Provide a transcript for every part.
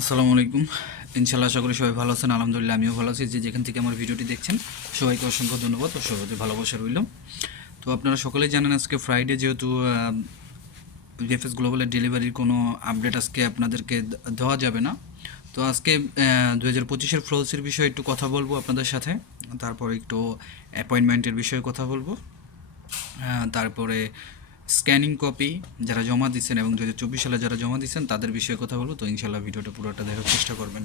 আসসালামু আলাইকুম। ইনশাআল্লাহ আশা করি সবাই ভালো আছেন। আলহামদুলিল্লাহ আমিও ভালো আছি। যে যেখান থেকে আমার ভিডিওটি দেখছেন সবাইকে অসংখ্য ধন্যবাদ ও সবাইকে ভালোবাসা রইল। তো আপনারা সকলেই জানেন আজকে ফ্রাইডে, যেহেতু ভিএফএস গ্লোবালের ডেলিভারির কোনো আপডেট আজকে আপনাদেরকে দেওয়া যাবে না। তো আজকে 2025-এর ফ্লোসির বিষয়ে একটু কথা বলবো আপনাদের সাথে। তারপরে একটু অ্যাপয়েন্টমেন্টের বিষয়ে কথা বলবো। তারপরে স্ক্যানিং কপি যারা জমা দিচ্ছেন এবং 2024 সালে যারা জমা দিচ্ছেন তাদের বিষয়ে কথা বলবো। তো ইনশাল্লাহ ভিডিওটা পুরোটা দেখার চেষ্টা করবেন।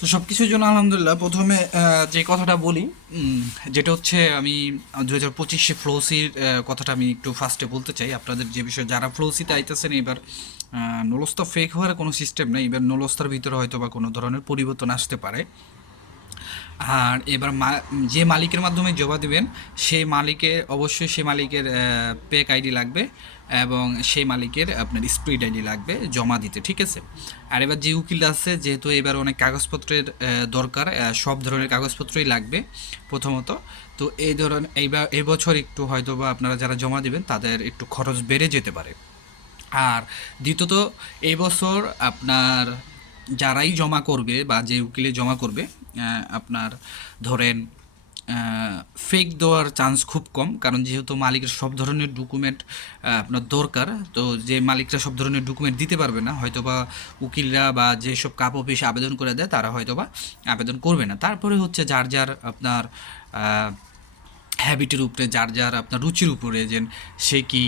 তো সব কিছুর জন্য আলহামদুলিল্লাহ প্রথমে যে কথাটা বলি, যেটা হচ্ছে আমি 2025-এ ফ্লোসির কথাটা আমি একটু ফার্স্টে বলতে চাই আপনাদের। যে বিষয়ে যারা ফ্লোসিতে আইতেছেন, এবার নোলস্তা ফেক হওয়ার কোনো সিস্টেম নেই। এবার নোলস্তার ভিতরে হয়তো বা কোনো ধরনের পরিবর্তন আসতে পারে। আর এবার যে মালিকের মাধ্যমে জমা দিবেন সেই মালিকের অবশ্যই সেই মালিকের পেক আইডি লাগবে এবং সেই মালিকের আপনার স্প্রিড আইডি লাগবে জমা দিতে, ঠিক আছে। আর এবার যে উকিল আছে, যেহেতু এবার অনেক কাগজপত্রের দরকার, সব ধরনের কাগজপত্রই লাগবে প্রথমত। তো এই ধরনের এইবার এবছর একটু হয়তো বা আপনারা যারা জমা দিবেন তাদের একটু খরচ বেড়ে যেতে পারে। আর দ্বিতীয়ত এই বছর আপনার যারাই জমা করবে বা যে উকিলে জমা করবে, আপনার ধরেন ফেক দেওয়ার চান্স খুব কম, কারণ যেহেতু মালিকের সব ধরনের ডকুমেন্ট আপনার দরকার। তো যে মালিকরা সব ধরনের ডকুমেন্ট দিতে পারবে না, হয়তোবা উকিলরা বা যেসব কাপ অফিসে আবেদন করে দেয় তারা হয়তোবা আবেদন করবে না। তারপরে হচ্ছে যার যার আপনার হ্যাবিটের উপরে, যার যার আপনার রুচির উপরে, যে সে কি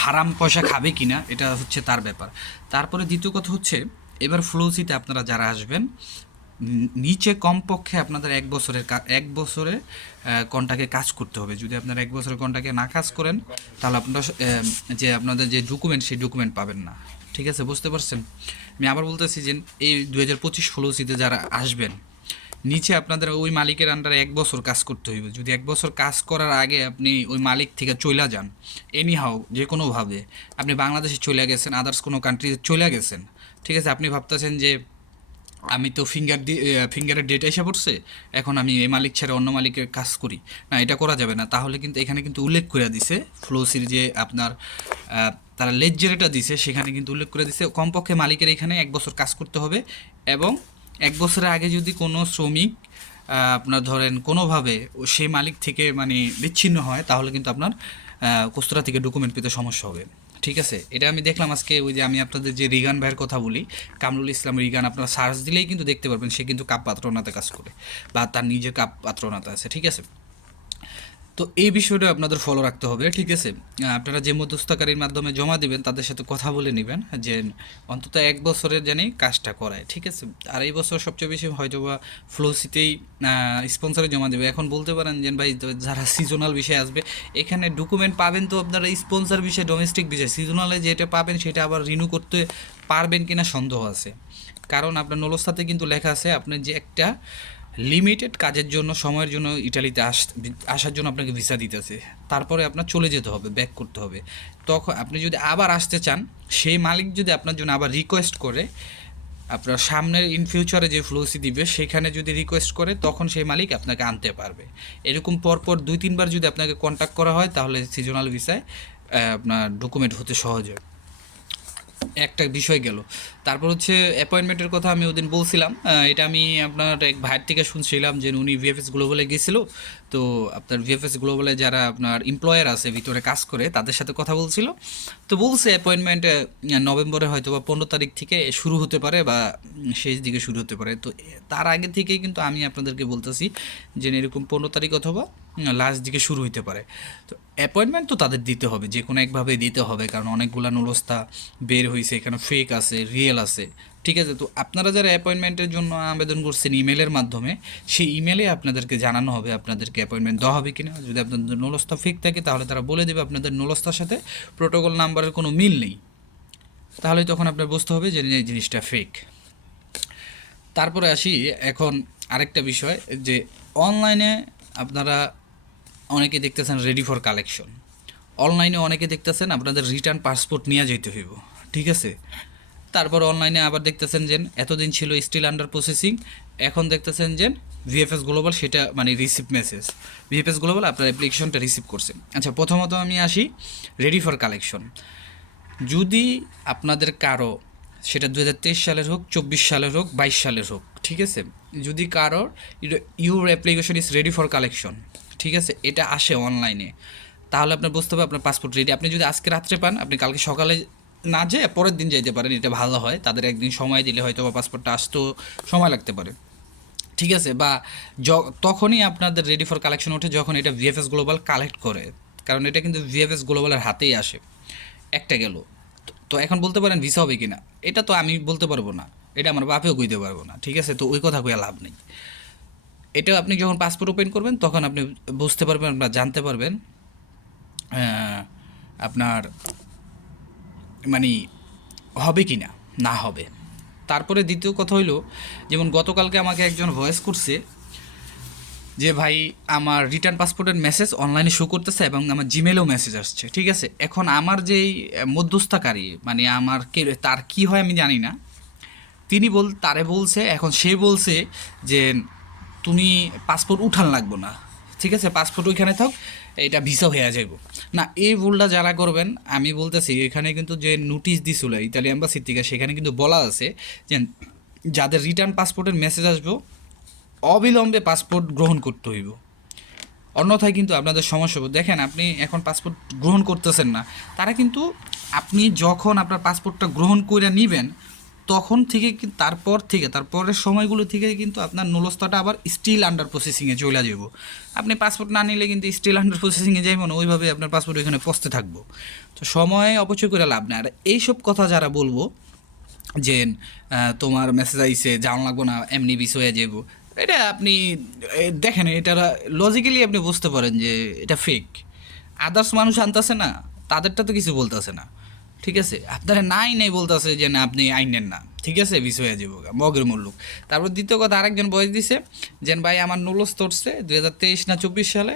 হারাম পয়সা খাবে কি না, এটা হচ্ছে তার ব্যাপার। তারপরে দ্বিতীয় কথা হচ্ছে, এবার ফ্লোসিতে আপনারা যারা আসবেন, নিচে কমপক্ষে আপনাদের এক বছরে কন্ট্রাক্টে কাজ করতে হবে। যদি আপনারা এক বছরের কন্ট্রাক্টে না কাজ করেন তাহলে আপনারা যে আপনাদের যে ডকুমেন্ট সেই ডকুমেন্ট পাবেন না, ঠিক আছে, বুঝতে পারছেন। আমি আবার বলতেছি যে এই 2025 ফ্লোসিতে যারা আসবেন, নিচে আপনাদের ওই মালিকের আন্ডারে এক বছর কাজ করতে হইবে। যদি এক বছর কাজ করার আগে আপনি ওই মালিক থেকে চলে যান, এনি হাও যে কোনোভাবে আপনি বাংলাদেশে চলে গেছেন, আদার্স কোনো কান্ট্রিতে চলে গেছেন, ঠিক আছে, আপনি ভাবতেছেন যে আমি তো ফিঙ্গারের ডেট এসে পড়ছে, এখন আমি এই মালিক ছেড়ে অন্য মালিকের কাজ করি, না, এটা করা যাবে না। তাহলে কিন্তু এখানে কিন্তু উল্লেখ করে দিছে ফ্লোসির যে আপনার তারা লেজরেটা দিছে, সেখানে কিন্তু উল্লেখ করে দিছে কমপক্ষে মালিকের এখানে এক বছর কাজ করতে হবে। এবং এক বছরের আগে যদি কোনো শ্রমিক আপনার ধরেন কোনোভাবে সেই মালিক থেকে মানে বিচ্ছিন্ন হয়, তাহলে কিন্তু আপনার কোস্তরা থেকে ডকুমেন্ট পেতে সমস্যা হবে, ঠিক আছে। এটা আমি দেখলাম আজকে। ওই যে আমি আপনাদের যে রিগান ভাইয়ের কথা বলি, কামরুল ইসলাম রিগান, আপনারা সার্চ দিলেই কিন্তু দেখতে পারবেন সে কিন্তু কাপ পাত্রনাতে কাজ করে বা তার নিজের কাপ পাত্রনাতে আছে, ঠিক আছে। তো এই বিষয়টা আপনাদের ফলো রাখতে হবে, ঠিক আছে। আপনারা যে মধ্যস্থকারীর মাধ্যমে জমা দিবেন তাদের সাথে কথা বলে নেবেন যে অন্তত এক বছরের জানি কাজটা করায়, ঠিক আছে। আর এই বছর সবচেয়ে বেশি হয়তো বা ফ্লোসিতেই স্পন্সরে জমা দেবে। এখন বলতে পারেন যে ভাই যারা সিজনাল বিষয় আসবে এখানে ডকুমেন্ট পাবেন, তো আপনারা স্পন্সর বিষয়, ডোমেস্টিক বিষয়, সিজনালে যেটা পাবেন সেটা আবার রিনিউ করতে পারবেন কিনা সন্দেহ আছে। কারণ আপনার নলস্তাতে কিন্তু লেখা আছে আপনি যে একটা লিমিটেড কাজের জন্য, সময়ের জন্য ইটালিতে আসার জন্য আপনাকে ভিসা দিতেছে, তারপরে আপনার চলে যেতে হবে, ব্যাক করতে হবে। তখন আপনি যদি আবার আসতে চান, সেই মালিক যদি আপনার জন্য আবার রিকোয়েস্ট করে, আপনার সামনের ইন ফিউচারে যে ফ্লোসি দিবে সেখানে যদি রিকোয়েস্ট করে, তখন সেই মালিক আপনাকে আনতে পারবে। এরকম পরপর 2-3 বার যদি আপনাকে কন্ট্যাক্ট করা হয়, তাহলে সিজনাল ভিসায় আপনার ডকুমেন্ট হতে সহজ হয়। একটা বিষয় গেল। তারপর হচ্ছে অ্যাপয়েন্টমেন্টের কথা আমি ওদিন বলছিলাম, এটা আমি আপনার এক ভাইয়ের থেকে শুনছিলাম যে উনি ভিএফএস গ্লোবালে গেছিল। তো আপনার ভিএফএস গ্লোবালে যারা আপনার এমপ্লয়ার আছে ভিতরে কাজ করে তাদের সাথে কথা বলছিল। তো বলছে অ্যাপয়েন্টমেন্ট নভেম্বরে হয়তো বা 15 তারিখ থেকে শুরু হতে পারে বা শেষ দিকে শুরু হতে পারে। তো তার আগে থেকেই কিন্তু আমি আপনাদেরকে বলতেছি যে এরকম 15 তারিখ অথবা লাস্ট দিকে শুরু হতে পারে। তো অ্যাপয়েন্টমেন্ট তো তাদের দিতে হবে, যে কোনো একভাবে দিতে হবে, কারণ অনেকগুলো নলস্তা বের হয়েছে, এখানে ফেক আছে, রিয়েল আছে, ঠিক আছে। তো আপনারা যারা অ্যাপয়েন্টমেন্টের জন্য আবেদন করছেন ইমেলের মাধ্যমে, সেই ইমেলে আপনাদেরকে জানানো হবে আপনাদেরকে অ্যাপয়েন্টমেন্ট দেওয়া হবে কিনা। যদি আপনাদের নলস্তা ফেক থাকে তাহলে তারা বলে দেবে আপনাদের নলস্তার সাথে প্রোটোকল নাম্বারের কোনো মিল নেই, তাহলে তখন আপনার বুঝতে হবে যে এই জিনিসটা ফেক। তারপরে আসি এখন আরেকটা বিষয়, যে অনলাইনে আপনারা অনেকে দেখতেছেন রেডি ফর কালেকশন, অনলাইনে অনেকে দেখতেছেন আপনাদের রিটার্ন পাসপোর্ট নিয়ে যেতে হইব, ঠিক আছে। তারপর অনলাইনে আবার দেখতেছেন যে এতদিন ছিল স্টিল আন্ডার প্রসেসিং, এখন দেখতেছেন যে ভিএফএস গ্লোবাল সেটা মানে রিসিভ মেসেজ, ভিএফএস গ্লোবাল আপনার অ্যাপ্লিকেশনটা রিসিভ করছে। আচ্ছা, প্রথমত আমি আসি রেডি ফর কালেকশন। যদি আপনাদের কারো সেটা 2023 সালের হোক, 24 সালের হোক, 22 সালের হোক, ঠিক আছে, যদি কারোর your application is ready for collection, ঠিক আছে, এটা আসে অনলাইনে, তাহলে আপনার বুঝতে হবে আপনার পাসপোর্ট রেডি। আপনি যদি আজকে রাত্রে পান, আপনি কালকে সকালে না যেয়ে পরের দিন যাইতে পারেন, এটা ভালো হয়। তাদের একদিন সময় দিলে হয়তো বা পাসপোর্টটা আসতেও সময় লাগতে পারে, ঠিক আছে, বা তখনই আপনাদের রেডি ফর কালেকশন ওঠে যখন এটা ভিএফএস গ্লোবাল কালেক্ট করে, কারণ এটা কিন্তু ভিএফএস গ্লোবালের হাতেই আসে। একটা গেল। তো এখন বলতে পারেন ভিসা হবে কি না, এটা তো আমি বলতে পারবো না, এটা আমার বাপেও কইতে পারবো না, ঠিক আছে, তো ওই কথা কইয়া লাভ নেই। এটা আপনি যখন পাসপোর্ট ওপেন করবেন তখন আপনি বুঝতে পারবেন বা জানতে পারবেন আপনার মানে হবে কি না, না হবে। তারপরে দ্বিতীয় কথা হইলো, যেমন গতকালকে আমাকে একজন ভয়েস করছে যে ভাই আমার রিটার্ন পাসপোর্টের মেসেজ অনলাইনে শো করতেছে এবং আমার জিমেলেও মেসেজ আসছে, ঠিক আছে। এখন আমার যেই মধ্যস্থতাকারী মানে আমার কে, তার কি হয় আমি জানি না, তিনি তারে বলছে, এখন সে বলছে যে তুমি পাসপোর্ট উঠান লাগবো না, ঠিক আছে, পাসপোর্ট ওইখানে থাক, এটা ভিসা হয়ে যাইব না। এই ভুলটা যারা করবেন, আমি বলতেছি এখানে কিন্তু যে নোটিশ দিছিল ইতালি এম্বাসির থেকে, সেখানে কিন্তু বলা আছে যে যাদের রিটার্ন পাসপোর্টের মেসেজ আসবো অবিলম্বে পাসপোর্ট গ্রহণ করতে হইব, অন্যথায় কিন্তু আপনাদের সমস্যা হবে। দেখেন আপনি এখন পাসপোর্ট গ্রহণ করতেছেন না, তারা কিন্তু আপনি যখন আপনার পাসপোর্টটা গ্রহণ করে নেবেন তখন থেকে তারপরের সময়গুলো থেকে কিন্তু আপনার নুলস্তাটা আবার স্টিল আন্ডার প্রসেসিংয়ে চলে যাব। আপনি পাসপোর্ট না নিলে কিন্তু স্টিল আন্ডার প্রসেসিংয়ে যাইব না, ওইভাবে আপনার পাসপোর্ট ওইখানে পচতে থাকবো। তো সময় অপচয় করে লাভ নেই। আর এইসব কথা যারা বলবো যে তোমার মেসেজ আইসে যাওয়া লাগবো না, এমনি বিষ হয়ে যাবো, এটা আপনি দেখেন, এটা লজিক্যালি আপনি বুঝতে পারেন যে এটা ফেক। আদার্স মানুষ আনতেছে না, তাদেরটা তো কিছু বলতেছে না, ঠিক আছে, আপনারা নাই নাই বলতেছে যে না আপনি আইনেন না, ঠিক আছে, বিষ হয়ে যাবো মগের মূল্যক। তারপর দ্বিতীয় কথা আরেকজন বয়স দিছে যে ভাই আমার নুলস তরছে 2023 না 24 সালে,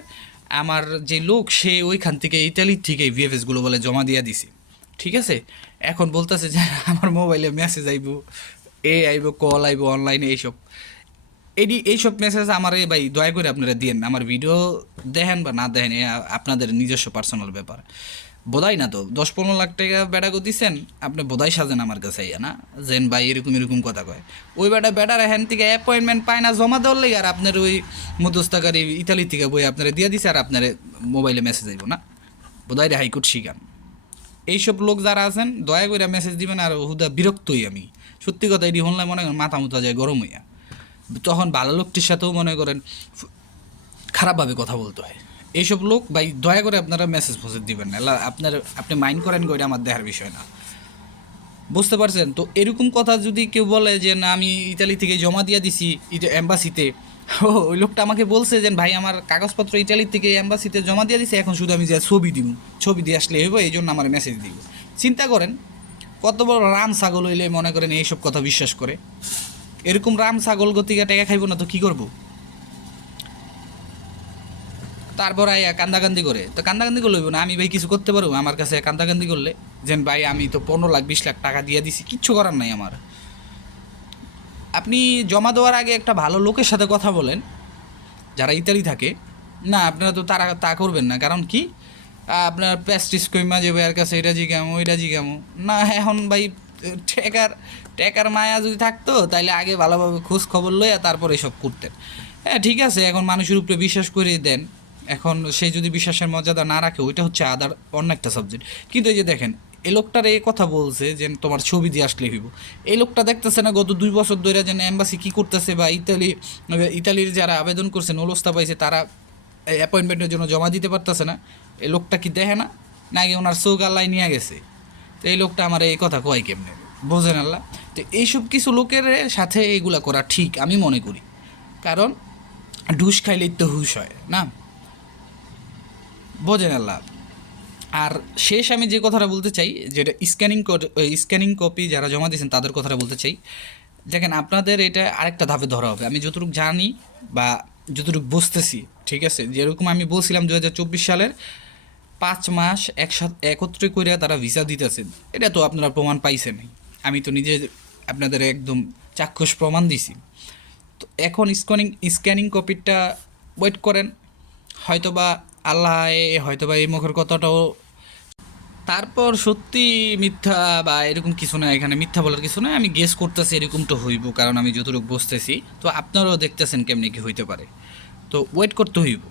আমার যে লোক সে ওইখান থেকে ইতালির থেকে ভিএফএসগুলো বলে জমা দিয়ে দিছি, ঠিক আছে। এখন বলতেছে যে আমার মোবাইলে মেসেজ আইব, আইব, কল আইব অনলাইনে, এইসব মেসেজ আমার ভাই দয়া করে আপনারা দিয়েন। আমার ভিডিও দেখেন বা না দেখেন আপনাদের নিজস্ব পার্সোনাল ব্যাপার। বোধাই না তো 10-15 লাখ টাকা বেড়াকে দিচ্ছেন আপনি, বোধাই সাজেন আমার কাছে ইয়া না যেন ভাই এরকম এরকম কথা কয়। ওই বেটার হ্যান থেকে অ্যাপয়েন্টমেন্ট পায় না জমা দেওয়ার লেগে, আর আপনার ওই মধ্যস্থকারী ইতালি থেকে বই আপনারা দিয়ে দিছে, আর আপনার মোবাইলে মেসেজ আইব না, বোধাই রে হাইকোর্ট শিখান। এইসব লোক যারা আছেন দয়া করে মেসেজ দিবেন। আর হুদা বিরক্তই আমি, সত্যি কথা, এটি হনলাই মনে করেন মাথা মুথা যায় গরম হইয়া, তখন ভালো লোকটির সাথেও মনে করেন খারাপভাবে কথা বলতে হয়। এইসব লোক ভাই দয়া করে আপনারা মেসেজ ফসেজ দিবেন না, আপনি মাইন্ড করেন করে আমার দেখার বিষয় না, বুঝতে পারছেন তো। এরকম কথা যদি কেউ বলে যে না আমি ইতালি থেকে জমা দিয়ে দিছি এম্বাসিতে, ওই লোকটা আমাকে বলছে যে ভাই আমার কাগজপত্র ইতালি থেকে এম্বাসিতে জমা দিয়ে দিছে, এখন শুধু আমি যে ছবি দিব, ছবি দিয়ে আসলে হইব, এই জন্য আমার মেসেজ দিব। চিন্তা করেন কত বড় রাম ছাগল হইলে মনে করেন এইসব কথা বিশ্বাস করে। এরকম রাম ছাগল গতিকে টাকা খাইব না তো কী করবো? তারপর আইয়া কান্দাকান্দি করে, তো কান্দাকান্দি করলে হইব না, আমি ভাই কিছু করতে পারবো আমার কাছে কান্দাকান্দি করলে? যেন ভাই আমি তো 15 লাখ 20 লাখ টাকা দিয়ে দিছি, কিচ্ছু করার নাই আমার। আপনি জমা দেওয়ার আগে একটা ভালো লোকের সাথে কথা বলেন যারা ইতালি থাকে। না আপনারা তো তারা তা করবেন না, কারণ কি আপনার প্যাস্টিস কইমা যে ভাইয়ের কাছে এটা জিগামো এটা জিগামো না। এখন ভাই টেকার টেকার মায়া যদি থাকতো তাইলে আগে ভালোভাবে খোঁজ খবর লইয়া তারপর এসব করতেন। হ্যাঁ ঠিক আছে, এখন মানুষের উপরে বিশ্বাস করে দেন, এখন সে যদি বিশ্বাসের মর্যাদা না রাখে ওইটা হচ্ছে অন্য একটা সাবজেক্ট। কিন্তু এই যে দেখেন এই লোকটার এই কথা বলছে যে তোমার ছবি দিয়ে আসলে হইব, এই লোকটা দেখতেছে না গত 2 বছর ধরে যেন এম্বাসি কী করতেছে, বা ইতালির যারা আবেদন করছে নলস্তা পাইছে তারা অ্যাপয়েন্টমেন্টের জন্য জমা দিতে পারতেছে না। এই লোকটা কি দেখে না নাকি ওনার চোখ আল্লাহ নিয়ে গেছে? তো এই লোকটা আমার এই কথা কয় কেমনে, বোঝেন আল্লাহ। তো এইসব কিছু লোকের সাথে এইগুলা করা ঠিক আমি মনে করি, কারণ ঢুস খাইলেই তো হুশ হয় না, বোঝেন আল্লাহ। আর শেষ আমি যে কথাটা বলতে চাই, যেটা স্ক্যানিং কপি যারা জমা দিয়েছেন তাদের কথাটা বলতে চাই। দেখেন আপনাদের এটা আরেকটা ধাপে ধরা হবে, আমি যতটুকু জানি বা যতটুকু বুঝতেছি, ঠিক আছে, যেরকম আমি বলছিলাম 2024 সালের 5 মাস একসাথে একত্রে করে তারা ভিসা দিতেছে, এটা তো আপনারা প্রমাণ পাইছেন। আমি তো নিজে আপনাদের একদম চাক্ষুষ প্রমাণ দিছি। তো এখন স্ক্যানিং কপিটা ওয়েট করেন, হয়তোবা আল্লাহ হয়তোবা এই মুখের কথাটাও, তারপর সত্যি মিথ্যা বা এরকম কিছু না, এখানে মিথ্যা বলার কিছু না, আমি গেস করতেছি এরকমটা হইব, কারণ আমি যতটুকু বুঝতেছি। তো আপনারাও দেখতেছেন কেমনি কি হইতে পারে। তো ওয়েট করতে হইব,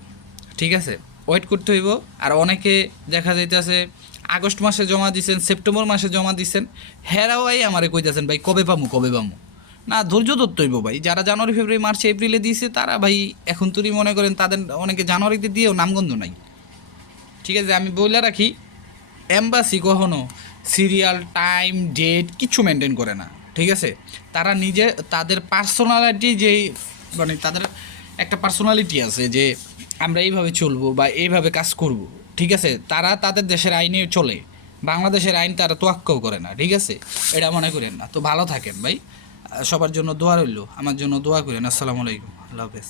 ঠিক আছে, ওয়েট করতে হইব। আর অনেকে দেখা যাইতেছে আগস্ট মাসে জমা দিছেন, সেপ্টেম্বর মাসে জমা দিছেন, হেরাও ভাই আমারে কইতেছেন ভাই কবে পামু কবে পামু। না, ধৈর্য ধরতে হইব ভাই। যারা জানুয়ারি ফেব্রুয়ারি মার্চ এপ্রিলে দিয়েছে তারা ভাই এখন তুই মনে করেন তাদের অনেকে জানুয়ারিতে দিয়েও নামগন্ধ নাই। ঠিক আছে, আমি বলে রাখি, এম্বাসি কখনো সিরিয়াল টাইম ডেট কিছু মেনটেন করে না, ঠিক আছে। তারা নিজে তাদের পার্সোনালিটি যেই, মানে তাদের একটা পার্সোনালিটি আছে যে আমরা এইভাবে চলবো বা এইভাবে কাজ করব, ঠিক আছে। তারা তাদের দেশের আইনে চলে, বাংলাদেশের আইন তারা তোয়াক্কাও করে না, ঠিক আছে। এটা মনে করেন না। তো ভালো থাকেন ভাই, সবার জন্য দোয়া রইল, আমার জন্য দোয়া করেন। আসসালামু আলাইকুম, আল্লাহ হাফেজ।